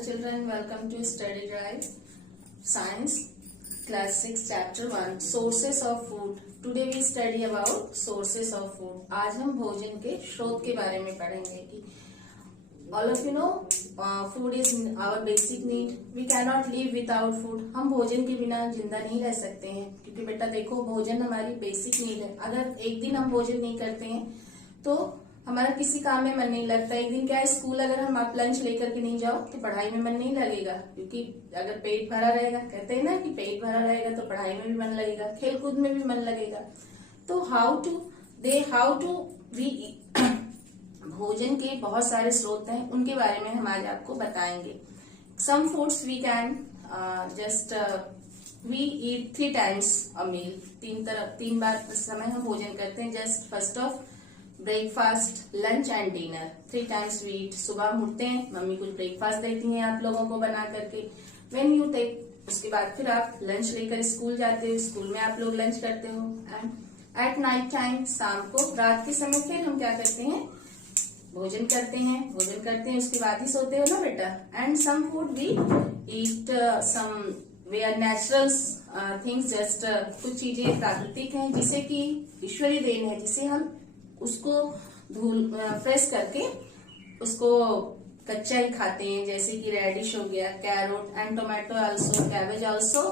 children, welcome to Study Drive Science Class 6 Chapter 1 Sources of Food. Today we study about sources of food. आज हम भोजन के स्रोत के बारे में पढ़ेंगे कि all of you know food is our basic need. We cannot live without food. हम भोजन के बिना जिंदा नहीं रह सकते हैं क्योंकि बेटा देखो भोजन हमारी बेसिक नीड है. अगर एक दिन हम भोजन नहीं करते हैं तो हमारा किसी काम में मन नहीं लगता. एक दिन क्या है, स्कूल अगर हम आप लंच लेकर के नहीं जाओ तो पढ़ाई में मन नहीं लगेगा क्योंकि अगर पेट भरा रहेगा, कहते हैं ना कि पेट भरा रहेगा तो पढ़ाई में भी मन लगेगा, खेल कूद में भी मन लगेगा. तो हाउ टू वी भोजन के बहुत सारे स्रोत हैं, उनके बारे में हम आज आपको बताएंगे. Some foods we can just we eat 3 times a meal. 3 बार समय हम भोजन करते हैं. Just first of breakfast, lunch and dinner. 3 times we eat. सुबह हम उठते हैं, मम्मी कुछ ब्रेकफास्ट देती हैं आप लोगों को बना करके. व्हेन यू टेक, उसके बाद फिर आप लंच लेकर स्कूल जाते हो, स्कूल में आप लोग लंच करते हो. एंड एट नाइट टाइम, शाम को रात के समय फिर हम क्या करते हैं, भोजन करते हैं. उसके बाद ही सोते हो ना बेटा. And some food we eat some way are natural things. Just कुछ चीजें प्राकृतिक हैं जिसे कि ईश्वरीय देन है, जिसे हम उसको फ्रेश करके उसको कच्चा ही खाते हैं. जैसे कि रेडिश हो गया, carrot and tomato also, cabbage also.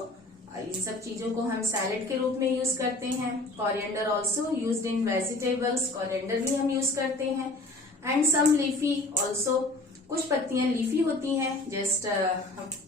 इन सब चीजों को हम सैलेड के रूप में यूज करते हैं. Coriander also used in vegetables. Coriander भी हम यूज करते हैं. एंड सम लीफी आल्सो, कुछ पत्तियां लीफी होती हैं. जस्ट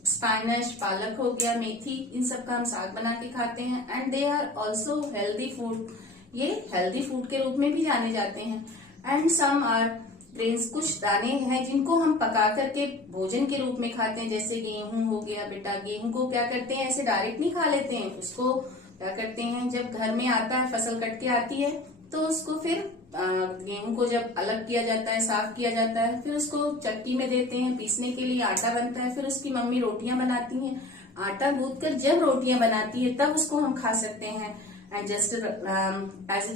स्पाइनच, पालक हो गया, मेथी, इन सब का हम साग बना के खाते हैं. And they are also healthy food. ये हेल्दी फूड के रूप में भी जाने जाते हैं. एंड सम आर ग्रेन्स, कुछ दाने हैं जिनको हम पका करके भोजन के रूप में खाते हैं. जैसे गेहूं हो गया बेटा. गेहूं को क्या करते हैं, ऐसे डायरेक्ट नहीं खा लेते हैं. उसको क्या करते हैं, जब घर में आता है, फसल कट के आती है, तो उसको फिर गेहूं को जब अलग किया जाता है, साफ किया जाता है, फिर उसको चक्की में देते हैं पीसने के लिए. आटा बनता है. फिर उसकी मम्मी रोटियां बनाती हैं. आटा गूंथ कर जब रोटियां बनाती है तब उसको हम खा सकते हैं. And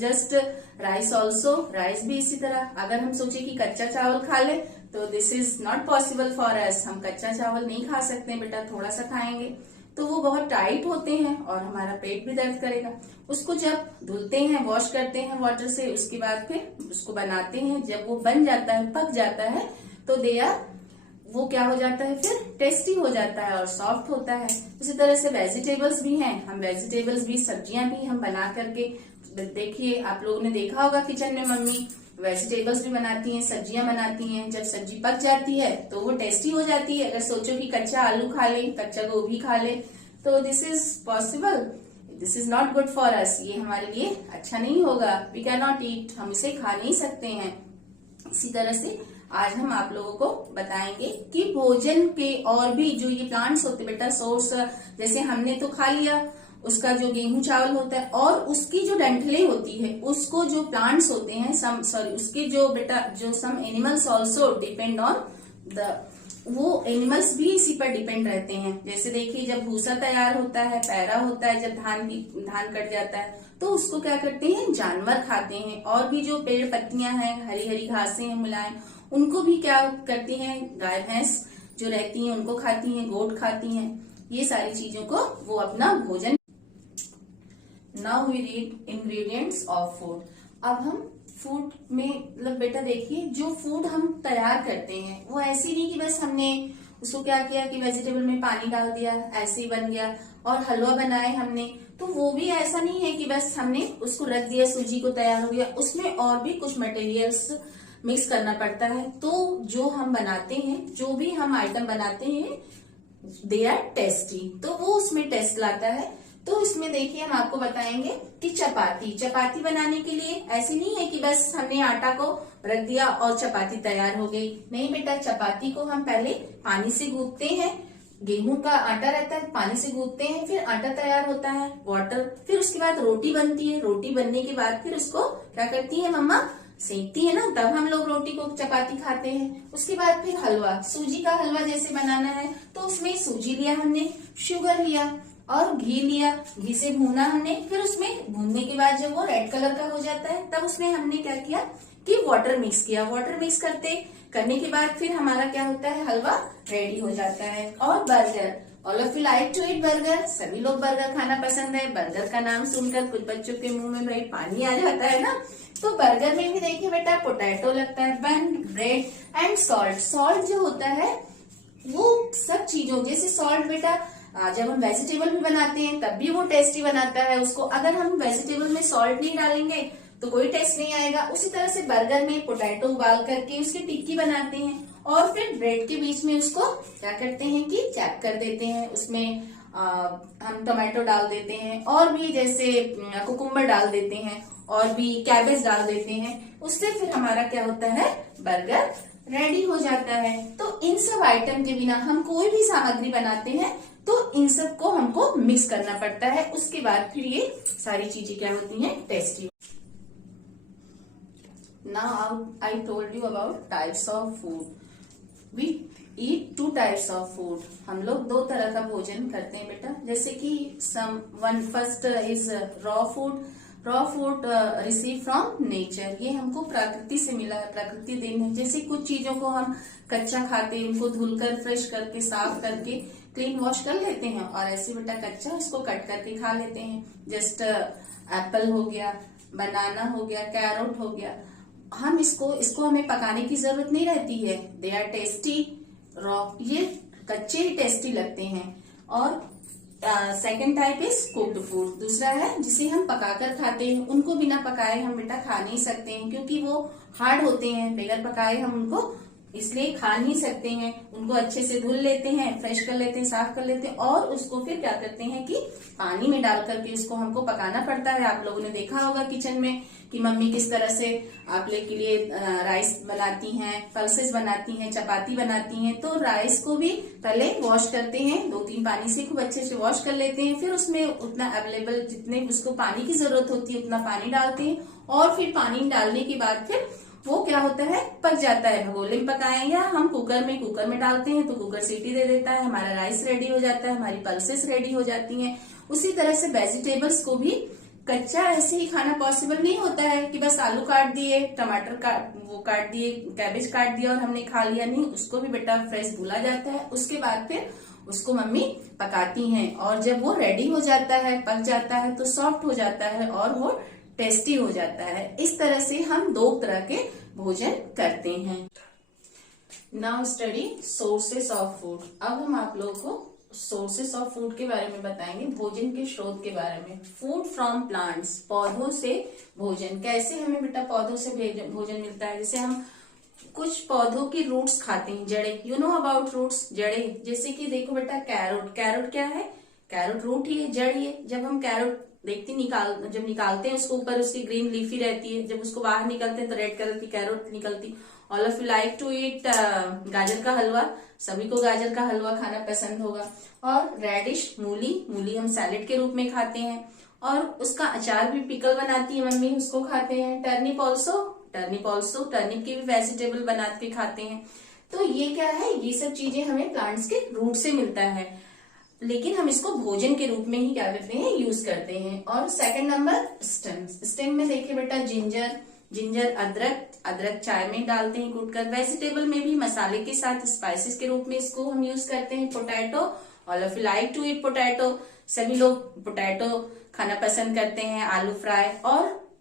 just rice also, rice भी इसी तरह. अगर हम सोचे कि कच्चा चावल खा ले तो this is not possible for us. हम कच्चा चावल नहीं खा सकते बेटा. थोड़ा सा खाएंगे तो वो बहुत टाइट होते हैं और हमारा पेट भी दर्द करेगा. उसको जब धुलते हैं, वॉश करते हैं वाटर से, उसके बाद फिर उसको बनाते हैं. जब वो बन जाता है, पक जाता है, तो वो क्या हो जाता है, फिर टेस्टी हो जाता है और सॉफ्ट होता है. उसी तरह से वेजिटेबल्स भी हैं. हम वेजिटेबल्स भी, सब्जियां भी हम बना करके, देखिए आप लोगों ने देखा होगा किचन में मम्मी वेजिटेबल्स भी बनाती हैं, सब्जियां बनाती हैं. जब सब्जी पक जाती है तो वो टेस्टी हो जाती है. अगर सोचो कि कच्चा आलू खा ले, कच्चा गोभी खा ले, तो this is possible. This is not good for us. ये हमारे लिए अच्छा नहीं होगा. We can not eat. हम इसे खा नहीं सकते हैं. इसी तरह से आज हम आप लोगों को बताएंगे कि भोजन के और भी जो ये प्लांट्स होते बेटा, सोर्स, जैसे हमने तो खा लिया उसका जो गेहूं चावल होता है, और उसकी जो डंठलें होती है, उसको जो प्लांट्स होते हैं, उसके जो बेटा जो some animals also depend on वो एनिमल्स भी इसी पर डिपेंड रहते हैं. जैसे देखिए जब भूसा तैयार होता है, पैरा होता है, जब धान कट जाता है, तो उसको क्या करते हैं, जानवर खाते हैं. और भी जो पेड़ पत्तियां हैं, हरी हरी घासें हैं मुलायम, उनको भी क्या करती हैं, गाय भैंस जो रहती हैं उनको खाती हैं, गोट खाती हैं. ये सारी चीजों को वो अपना भोजन. Now we read ingredients of food. अब हम फूड में मतलब बेटा देखिए जो फूड हम तैयार करते हैं वो ऐसे नहीं कि बस हमने उसको क्या किया कि वेजिटेबल में पानी डाल दिया, ऐसे ही बन गया. और हलवा बनाए हमने, तो वो भी ऐसा नहीं है कि बस हमने उसको रख दिया, सूजी को तैयार हो गया. उसमें और भी कुछ मटेरियल्स मिक्स करना पड़ता है. तो जो हम बनाते हैं, जो भी हम आइटम बनाते हैं, दे आर टेस्टी. तो वो उसमें टेस्ट लाता है. तो इसमें देखिए हम आपको बताएंगे कि चपाती बनाने के लिए ऐसे नहीं है कि बस हमने आटा को रख दिया और चपाती तैयार हो गई. नहीं बेटा, चपाती को हम पहले पानी से गूंथते हैं. गेहूं का आटा रहता है, पानी से गूंथते हैं, फिर आटा तैयार होता है, वाटर, फिर उसके बाद रोटी बनती है. रोटी बनने के बाद फिर उसको क्या करती है मम्मा, सेकती है ना, तब हम लोग रोटी को चपाती खाते हैं. उसके बाद फिर हलवा, सूजी का हलवा जैसे बनाना है तो उसमें सूजी लिया हमने, शुगर लिया और घी लिया. घी से भूना हमने. फिर उसमें भूनने के बाद जब वो रेड कलर का हो जाता है तब उसमें हमने क्या किया कि वाटर मिक्स किया। वाटर मिक्स करने के बाद फिर हमारा क्या होता है, हलवा रेडी हो जाता है। और burger, all of you like to eat burger, सभी लोग बर्गर खाना पसंद है। बर्गर का नाम सुनकर कुछ बच्चों के मुंह में भाई पानी आ जाता है ना। तो बर्गर में भी देखिए बेटा पोटैटो लगता है, बन, ब्रेड एंड सॉल्ट। सॉल्ट जो होता है वो सब चीजों, जैसे सॉल्ट बेटा जब हम वेजिटेबल भी बनाते हैं तब भी वो टेस्टी बनाता है उसको। अगर हम वेजिटेबल में सॉल्ट नहीं डालेंगे तो कोई टेस्ट नहीं आएगा। उसी तरह से बर्गर में पोटैटो उबाल करके उसकी टिक्की बनाते हैं और फिर ब्रेड के बीच में उसको क्या करते हैं कि चैप कर देते हैं। उसमें हम टमाटो डाल देते हैं और भी जैसे कुकुम्बर डाल देते हैं और भी कैबेज डाल देते हैं। उससे फिर हमारा क्या होता है, बर्गर रेडी हो जाता है। तो इन सब आइटम के बिना हम कोई भी सामग्री बनाते हैं तो इन सब को हमको मिक्स करना पड़ता है। उसके बाद फिर ये सारी चीजें क्या होती हैं, tasty. Now I told you about types of food. We eat 2 types of food. हम लोग 2 तरह का भोजन करते हैं बेटा। जैसे कि first is raw food. Raw food receive from nature. ये हमको प्रकृति से मिला है, प्रकृति देन है। जैसे कुछ चीजों को हम कच्चा खाते हैं, उनको धुलकर फ्रेश करके साफ करके क्लीन वॉश कर लेते हैं और ऐसे बेटा कच्चा उसको कट करके खा लेते हैं। जस्ट एप्पल हो गया, बनाना हो गया, कैरोट हो गया। हम इसको हमें पकाने की जरूरत नहीं रहती है। दे आर टेस्टी रॉ, ये कच्चे ही टेस्टी लगते हैं। और second type is cooked food, दूसरा है जिसे हम पकाकर खाते हैं। उनको बिना पकाए हम बेटा खा नहीं सकते हैं क्योंकि वो हार्ड होते हैं। बगैर पकाए हम उनको इसलिए खा नहीं सकते हैं। उनको अच्छे से धुल लेते हैं, फ्रेश कर लेते हैं, साफ कर लेते हैं और उसको फिर क्या करते हैं कि पानी में डाल करके उसको हमको पकाना पड़ता है। आप लोगों ने देखा होगा किचन में कि मम्मी किस तरह से आप लोग के लिए राइस बनाती हैं, पल्सेस बनाती हैं, चपाती बनाती हैं। तो राइस को भी पहले वॉश करते हैं, 2-3 पानी से खूब अच्छे से वॉश कर लेते हैं। फिर उसमें उतना अवेलेबल जितने उसको पानी की जरूरत होती है उतना पानी डालते हैं और फिर पानी डालने के बाद फिर वो क्या होता है, पक जाता है। भगोले में पकाएं या हम कुकर में डालते हैं तो कुकर सीटी दे देता है, हमारा राइस रेडी हो जाता है, हमारी पल्सेस रेडी हो जाती हैं। उसी तरह से वेजिटेबल्स को भी कच्चा ऐसे ही खाना पॉसिबल नहीं होता है कि बस आलू काट दिए, टमाटर काट दिए, कैबेज काट दिया और हमने खा लिया। नहीं, उसको भी बेटा फ्रेश भूला जाता है। उसके बाद फिर उसको मम्मी पकाती हैं और जब वो रेडी हो जाता है, पक जाता है तो सॉफ्ट हो जाता है और वो टेस्टी हो जाता है। इस तरह से हम 2 तरह के भोजन करते हैं। Now study sources of food. अब हम आप लोगों को सोर्सेस ऑफ फूड के बारे में बताएंगे, भोजन के स्रोत के बारे में। फूड फ्रॉम प्लांट्स, पौधों से भोजन। कैसे हमें बेटा पौधों से भोजन मिलता है? जैसे हम कुछ पौधों की रूट्स खाते हैं, जड़े। यू नो अबाउट रूट्स, जड़े। जैसे कि देखो बेटा कैरोट, कैरोट क्या है? कैरोट रूट ही है, जड़ ही है। जब हम कैरोट जब निकालते हैं उसको, ऊपर उसकी ग्रीन लीफी रहती है, जब उसको बाहर निकलते हैं तो रेड कलर की कैरोट निकलती। All of you like to eat गाजर का हलवा, सभी को गाजर का हलवा खाना पसंद होगा। और रेडिश, मूली हम सैलेड के रूप में खाते हैं और उसका अचार भी, पिकल बनाती है मम्मी, उसको खाते हैं। टर्निप ऑल्सो, टर्निप की भी वेजिटेबल बना के खाते हैं। तो ये क्या है, ये सब चीजें हमें प्लांट्स के रूट से मिलता है, लेकिन हम इसको भोजन के रूप में ही क्या करते हैं, यूज करते हैं। और सेकंड नंबर स्टेम। स्टेम में देखिए बेटा जिंजर, अदरक चाय में डालते हैं कूटकर। वेजिटेबल में भी मसाले के साथ स्पाइसेस के रूप में इसको हम यूज करते हैं। Potato, all of you like to eat potato, सभी लोग पोटैटो खाना पसंद करते हैं। आलू फ्राई, और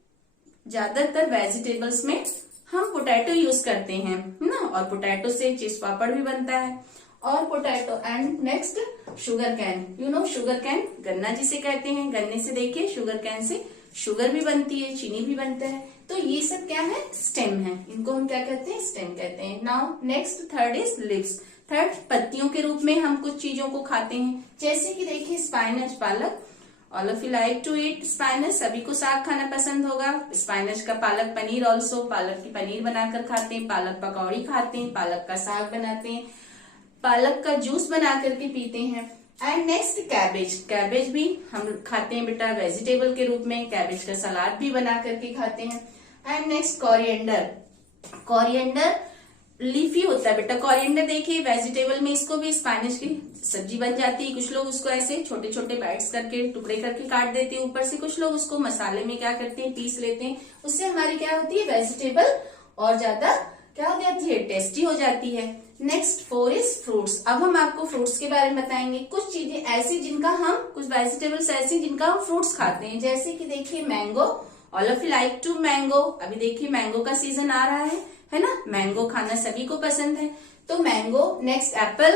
ज्यादातर वेजिटेबल्स में हम पोटैटो यूज करते हैं ना। और पोटैटो से चीज पापड़ भी बनता है। और potato and next sugar cane. You know sugar cane, गन्ना जिसे कहते हैं। गन्ने से देखिए शुगर कैन से शुगर भी बनती है, चीनी भी बनता है। तो ये सब क्या है, स्टेम है। इनको हम क्या कहते हैं, स्टेम कहते हैं। Now next third is leaves. Third, पत्तियों के रूप में हम कुछ चीजों को खाते हैं, जैसे कि देखिए स्पाइनच, पालक। All of you like to eat spinach, सभी को साग खाना पसंद होगा। स्पाइनच का पालक पनीर ऑल्सो, पालक की पनीर बनाकर खाते हैं, पालक पकौड़ी खाते हैं, पालक का साग बनाते हैं, पालक का जूस बना करके पीते हैं। And next cabbage. कैबेज भी हम खाते हैं बेटा वेजिटेबल के रूप में, कैबेज का सलाद भी बना करके खाते हैं। And next coriander. Coriander leafy होता है बेटा। कोरिएंडर देखिए वेजिटेबल में इसको भी स्पाइनच की सब्जी बन जाती है। कुछ लोग उसको ऐसे छोटे छोटे बाइट्स करके टुकड़े करके काट देते हैं ऊपर से, कुछ लोग उसको मसाले में क्या करते हैं पीस लेते हैं। उससे हमारी क्या होती है वेजिटेबल और ज्यादा क्या हो जाती है टेस्टी हो जाती है। Next 4 is fruits. अब हम आपको फ्रूट्स के बारे में बताएंगे। कुछ चीजें ऐसी जिनका हम कुछ वेजिटेबल्स ऐसी जिनका हम फ्रूट्स खाते हैं, जैसे कि देखिए mango. All of you like to mango. अभी देखिए मैंगो का सीजन आ रहा है ना। मैंगो खाना सभी को पसंद है, तो मैंगो। Next Apple.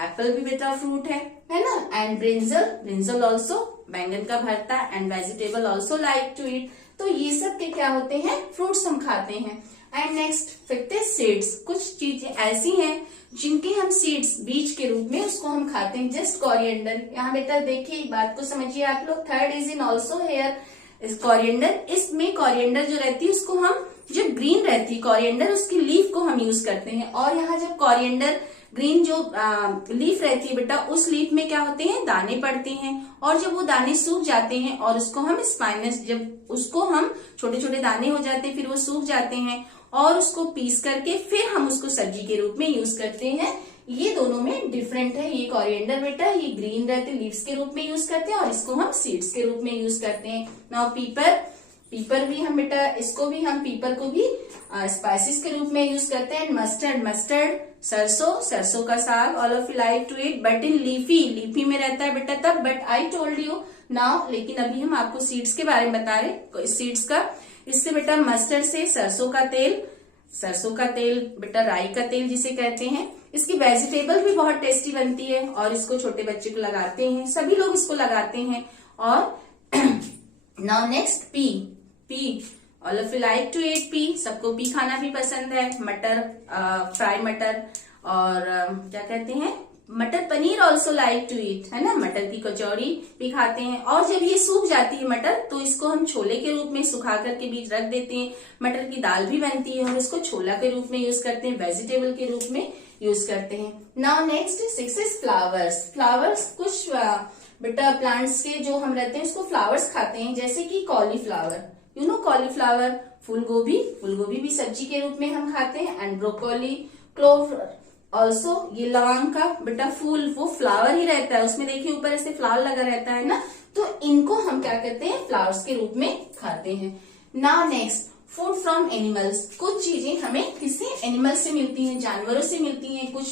एप्पल भी बेटा फ्रूट है ना। And brinjal. ब्रिंजल ऑल्सो बैंगन का भरता and vegetable also like to eat. तो ये सब के क्या होते हैं फ्रूट्स हम खाते हैं। And next 5th is seeds. कुछ चीजें ऐसी हैं जिनके हम सीड्स बीज के रूप में उसको हम खाते हैं। Just coriander. यहाँ बेटा देखिए बात को समझिए आप लोग। 3rd is in also here is coriander. इसमें कोरिएंडर जो रहती है उसको हम जब ग्रीन रहती है कोरिएंडर उसकी लीफ को हम यूज करते हैं। और यहाँ जब कोरिएंडर ग्रीन जो लीफ रहती है बेटा उस लीफ में क्या होते हैं दाने पड़ते हैं। और जब वो दाने सूख जाते हैं और उसको हम स्पाइनस, जब उसको हम छोटे छोटे दाने हो जाते हैं फिर वो सूख जाते हैं और उसको पीस करके फिर हम उसको सब्जी के रूप में यूज करते हैं। ये दोनों में डिफरेंट है। ये कोरिएंडर बेटा ये ग्रीन रहते लीव्स के रूप में यूज करते हैं और इसको हम सीड्स के रूप में यूज करते हैं। नाउ पीपर। पीपर भी हम बेटा इसको भी हम पीपर को भी स्पाइसेस के रूप में यूज करते हैं। मस्टर्ड। मस्टर्ड सरसों। सरसों का साग। All of you like to eat but in leafy. Leafy में रहता है बेटा तब। But I told you now. लेकिन अभी हम आपको सीड्स के बारे में बता रहे सीड्स का। इससे बेटा मस्टर्ड से सरसों का तेल। सरसों का तेल बेटा राई का तेल जिसे कहते हैं। इसकी वेजिटेबल भी बहुत टेस्टी बनती है और इसको छोटे बच्चे को लगाते हैं, सभी लोग इसको लगाते हैं। और now next pea. Pea. All of you like to eat pea. सबको पी खाना भी पसंद है। मटर, फ्राई मटर और क्या कहते हैं matar paneer also like to eat, है ना। मटर की कचौड़ी भी खाते हैं। और जब ये सूख जाती है मटर तो इसको हम छोले के रूप में सुखा करके बीज रख देते हैं। मटर की दाल भी बनती है और इसको छोला के रूप में यूज करते हैं, वेजिटेबल के रूप में यूज करते हैं। Now next 6 is flowers. Flowers कुछ बेटा प्लांट्स के जो हम रहते हैं उसको फ्लावर्स खाते हैं, जैसे कि कॉलीफ्लावर। You know cauliflower. फूल गोभी। फूल गोभी भी सब्जी के रूप में हम खाते हैं। And broccoli, clover also. ये लौंग का बेटा फूल वो फ्लावर ही रहता है, उसमें देखिए ऊपर ऐसे फ्लावर लगा रहता है ना, तो इनको हम क्या करते हैं फ्लावर्स के रूप में खाते हैं। Now next food from animals. कुछ चीजें हमें किसी एनिमल से मिलती हैं, जानवरों से मिलती हैं। कुछ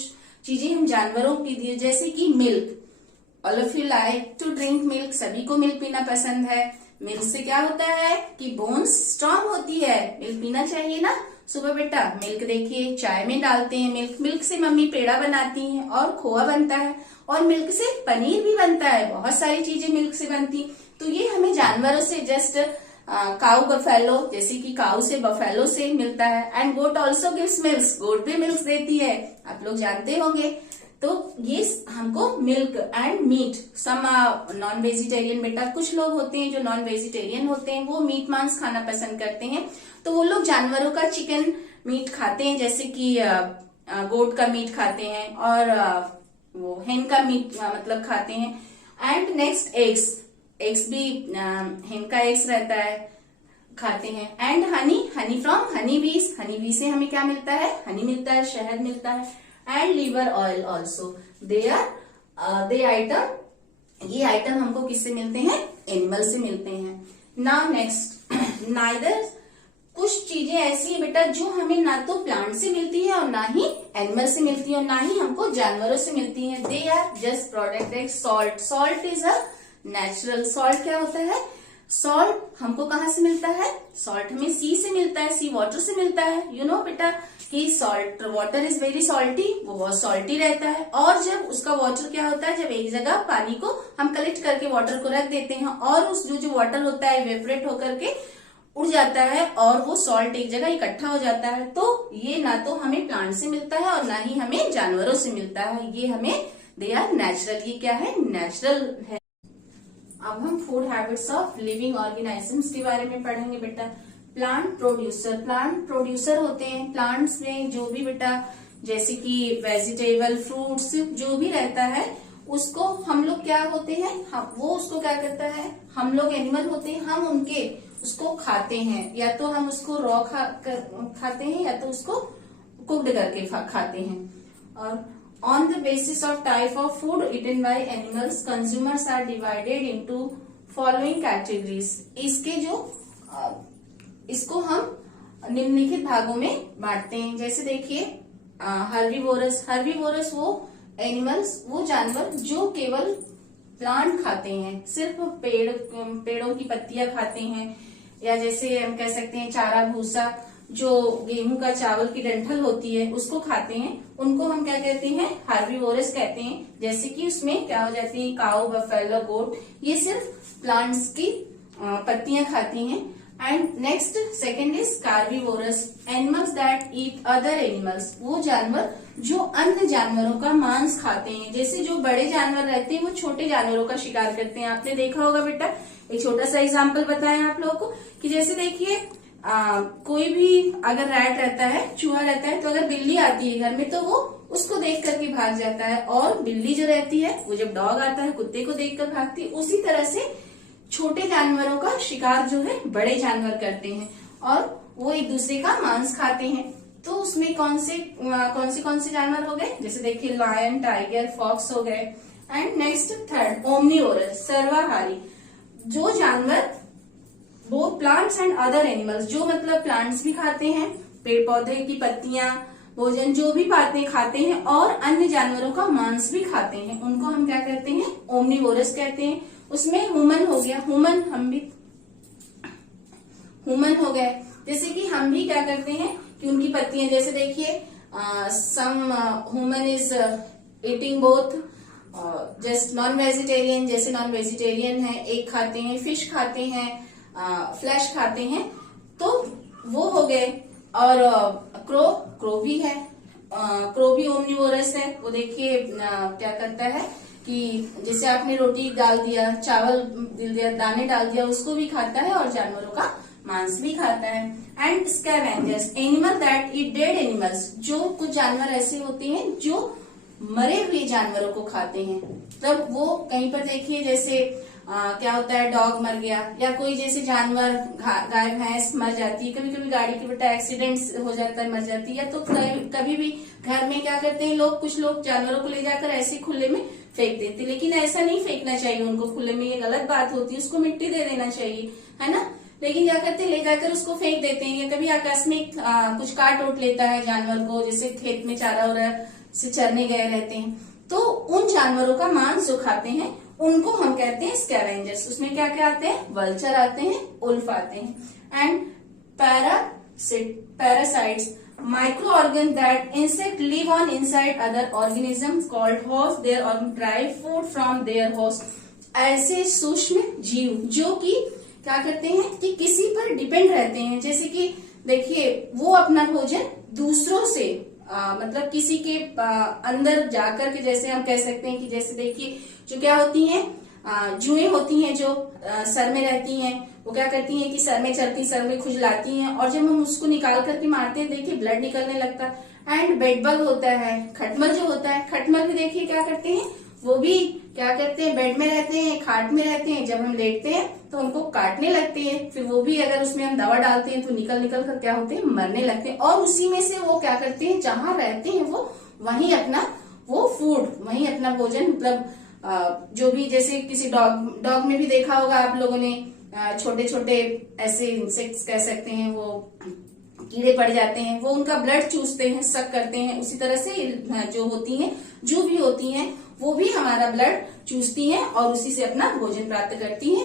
चीजें हम जानवरों की दी जैसे कि milk. All of you like to drink milk. सभी को मिल्क पीना पसंद है। मिल्क से क्या होता है कि बोन्स स्ट्रांग होती है। मिल्क पीना चाहिए ना सुबह बेटा। मिल्क देखिए चाय में डालते हैं मिल्क। मिल्क से मम्मी पेड़ा बनाती हैं और खोआ बनता है और मिल्क से पनीर भी बनता है। बहुत सारी चीजें मिल्क से बनती। तो ये हमें जानवरों से जस्ट काउ बफेलो, जैसे कि काउ से बफेलो से मिलता है। And goat also gives milk. Goat भी मिल्क देती है, आप लोग जानते होंगे। तो ये हमको milk and meat. Some non vegetarian बेटा कुछ लोग होते हैं जो नॉन वेजिटेरियन होते हैं, वो मीट मांस खाना पसंद करते हैं, तो वो लोग जानवरों का चिकन मीट खाते हैं, जैसे कि गोट का मीट खाते हैं और वो हेन का मीट मतलब खाते हैं। And next eggs. एग्स भी हेन का एग्स रहता है, खाते हैं। And honey. Honey from Honey बीज। हनी बीज से हमें क्या मिलता है हनी मिलता है, शहद मिलता है। And liver oil also. They item. ये आइटम हमको किससे मिलते हैं एनिमल से मिलते हैं। Now next neither. कुछ चीजें ऐसी है बेटा जो हमें ना तो प्लांट से मिलती है और ना ही एनिमल से मिलती है और ना ही हमको जानवरों से मिलती है। They are just product. Salt. Salt is a natural. Salt क्या होता है सॉल्ट हमको कहाँ से मिलता है सॉल्ट हमें सी से मिलता है, सी वाटर से मिलता है। यू नो बेटा कि salt water is very salty, वो बहुत सॉल्टी रहता है। और जब उसका वाटर क्या होता है जब एक जगह पानी को हम कलेक्ट करके वाटर को रख देते हैं और उस जो वाटर होता है इवेपोरेट होकर के उड़ जाता है और वो सॉल्ट एक जगह इकट्ठा हो जाता है। तो ये ना तो हमें प्लांट से मिलता है और ना ही हमें जानवरों से मिलता है। ये हमें दे आर नेचुरल। ये क्या है नेचुरल है। अब हम food habits of living organisms के बारे में पढ़ेंगे बेटा। Plant producer. प्लांट प्रोड्यूसर होते हैं प्लांट्स में जो भी बेटा जैसे कि वेजिटेबल फ्रूट्स जो भी रहता है उसको हम लोग क्या होते हैं वो उसको क्या करता है हम लोग एनिमल होते हैं, हम उसको खाते हैं। या तो हम उसको रॉ खाते हैं या तो उसको कुक्ड करके खाते हैं। और on the basis of type of food eaten by animals consumers are divided into following categories. इसके जो इसको हम निम्नलिखित भागों में बांटते हैं। जैसे देखिए हर्बीवोरस। हर्बीवोरस वो एनिमल्स, वो जानवर जो केवल प्लांट खाते हैं, सिर्फ पेड़ों की पत्तियां खाते हैं, या जैसे हम कह सकते हैं चारा भूसा, जो गेहूं का चावल की डंठल होती है उसको खाते हैं, उनको हम क्या कहते हैं, हर्बीवोरस कहते हैं। जैसे कि उसमें क्या हो जाती है, काऊ, बफेलो, गोट, ये सिर्फ प्लांट्स की पत्तियां खाती हैं। And next second is carnivorous, animals that eat other animals, वो जानवर जो अन्य जानवरों का मांस खाते हैं। जैसे जो बड़े जानवर रहते हैं वो छोटे जानवरों का शिकार करते हैं। आपने देखा होगा बेटा, एक छोटा सा एग्जाम्पल बताएं आप लोगों को कि जैसे देखिए कोई भी अगर रैट रहता है, चूहा रहता है, तो अगर बिल्ली आती है घर में तो वो उसको देख करके भाग जाता है, और बिल्ली जो रहती है वो जब डॉग आता है कुत्ते को देखकर भागती है। उसी तरह से छोटे जानवरों का शिकार जो है बड़े जानवर करते हैं और वो एक दूसरे का मांस खाते हैं। तो उसमें कौन से जानवर हो गए, जैसे देखिए लायन, टाइगर, फॉक्स हो गए। एंड नेक्स्ट थर्ड ओमनीवोरस, सर्वाहारी, जो जानवर वो प्लांट्स एंड अदर एनिमल्स, जो मतलब प्लांट्स भी खाते हैं, पेड़ पौधे की पत्तियां, भोजन जो भी पाते खाते हैं, और अन्य जानवरों का मांस भी खाते हैं, उनको हम क्या कहते हैं, ओमनीवोरस कहते हैं। उसमें ह्यूमन हो गया, ह्यूमन हो गए, जैसे कि हम भी क्या करते हैं कि उनकी पत्तियां, जैसे देखिए some human is eating both just non vegetarian, जैसे नॉन वेजिटेरियन है, एग खाते हैं, फिश खाते हैं, फ्लैश खाते हैं, तो वो हो गए। और क्रो भी है, क्रो भी ओमनीवोरस है। वो देखिए क्या करता है कि जैसे आपने रोटी डाल दिया, चावल दिल दिया, दाने डाल दिया, उसको भी खाता है और जानवरों का मांस भी खाता है। And scavengers, animal that eat dead animals, जो कुछ जानवर ऐसे होते हैं जो मरे हुए जानवरों को खाते हैं। तब वो कहीं पर देखिए जैसे क्या होता है, डॉग मर गया, या कोई जैसे जानवर गाय भैंस मर जाती है, कभी कभी गाड़ी के बेटा एक्सीडेंट हो जाता है, मर जाती है, तो कभी भी घर में क्या करते हैं लोग, कुछ लोग जानवरों को ले जाकर ऐसे खुले में फेंक देते, लेकिन ऐसा नहीं फेंकना चाहिए उनको खुले में, ये गलत बात होती है, उसको मिट्टी दे देना चाहिए, है ना। लेकिन क्या करते हैं, ले जाकर उसको फेंक देते हैं, या कभी आकस्मिक कुछ काट उठ लेता है जानवर को, जैसे खेत में चारा हो रहा है, से चरने गए रहते हैं, तो उन जानवरों का मांस जो खाते हैं उनको हम कहते हैं स्कैवेंजर्स। उसमें क्या क्या आते हैं, वल्चर आते हैं, उल्फ आते हैं। And parasites, micro organ that insect live on inside other organism called host their और derive food from their host, ऐसे सूक्ष्म जीव जो कि क्या करते हैं कि किसी पर डिपेंड रहते हैं। जैसे कि देखिए वो अपना भोजन दूसरों से मतलब किसी के अंदर जाकर के, जैसे हम कह सकते हैं कि जैसे देखिए जो क्या होती हैं, जुएं होती हैं जो सर में रहती हैं, वो क्या करती हैं कि सर में चलती, सर में खुजलाती हैं, और जब हम उसको निकाल करके मारते हैं देखिए ब्लड निकलने लगता है। एंड बेडबग होता है, खटमल जो होता है, खटमल भी देखिए क्या करते हैं, वो भी क्या करते हैं, बेड में रहते हैं, खाट में रहते हैं, जब हम लेटते हैं तो उनको काटने लगते हैं, फिर वो भी अगर उसमें हम दवा डालते हैं तो निकल कर क्या होते हैं, मरने लगते हैं। और उसी में से वो क्या करते हैं, जहां रहते हैं वो वहीं अपना वो फूड, वहीं अपना भोजन, मतलब जो भी जैसे किसी डॉग में भी देखा होगा आप लोगों ने, छोटे छोटे ऐसे इंसेक्ट्स कह सकते हैं, वो कीड़े पड़ जाते हैं, वो उनका ब्लड चूसते हैं, सक करते हैं। उसी तरह से जो होती हैं, जो भी होती हैं, वो भी हमारा ब्लड चूसती हैं और उसी से अपना भोजन प्राप्त करती हैं।